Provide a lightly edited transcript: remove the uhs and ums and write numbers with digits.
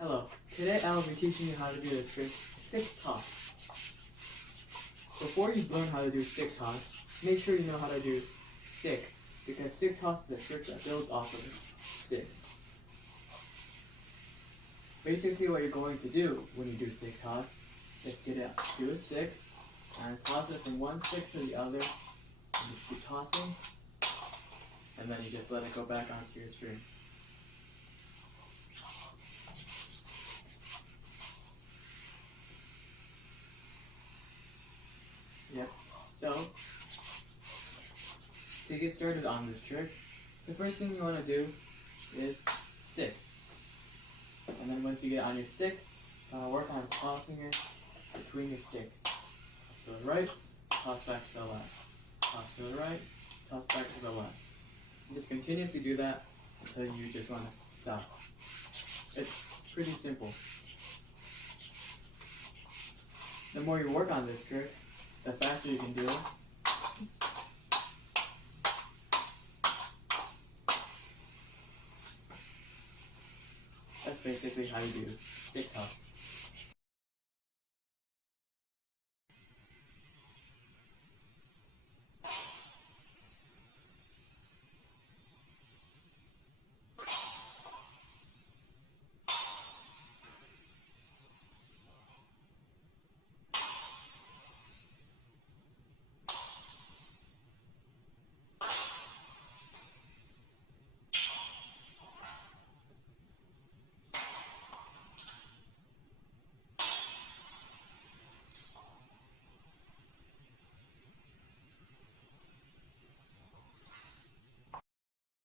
Hello, today I will be teaching you how to do the trick stick toss. Before you learn how to do stick toss, make sure you know how to do stick, because stick toss is a trick that builds off of stick. Basically what you're going to do when you do stick toss is do a stick and toss it from one stick to the other and just keep tossing, and then you just let it go back onto your string. Yep. So, to get started on this trick, the first thing you want to do is stick. And then once you get on your stick, so work on tossing it between your sticks. Toss to the right, toss back to the left. Toss to the right, toss back to the left. And just continuously do that until you just want to stop. It's pretty simple. The more you work on this trick, the faster you can do it. That's basically how you do stick toss.